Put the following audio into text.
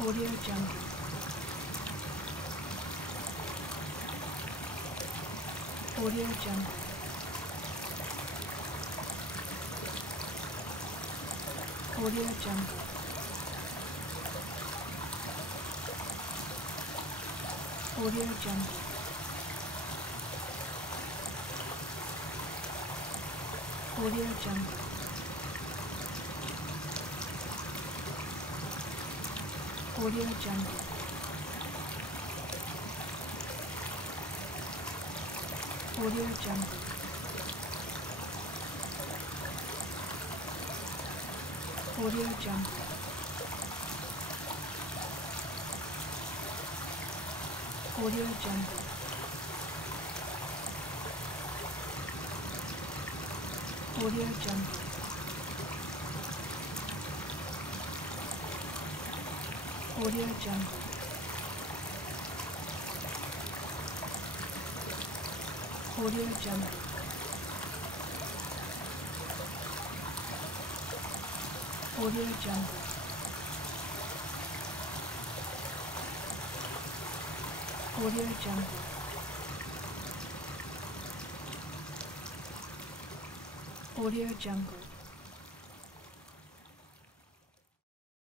Audio Jungle. Audio Jungle. Audio Jungle. Audio Jungle. Audio Jungle. Audio Jungle. Audio Jungle. Audio Jungle. Audio Jungle. Audio Jungle. Audio Jungle. Audio Jungle. Audio Jungle. Audio Jungle. Audio Jungle.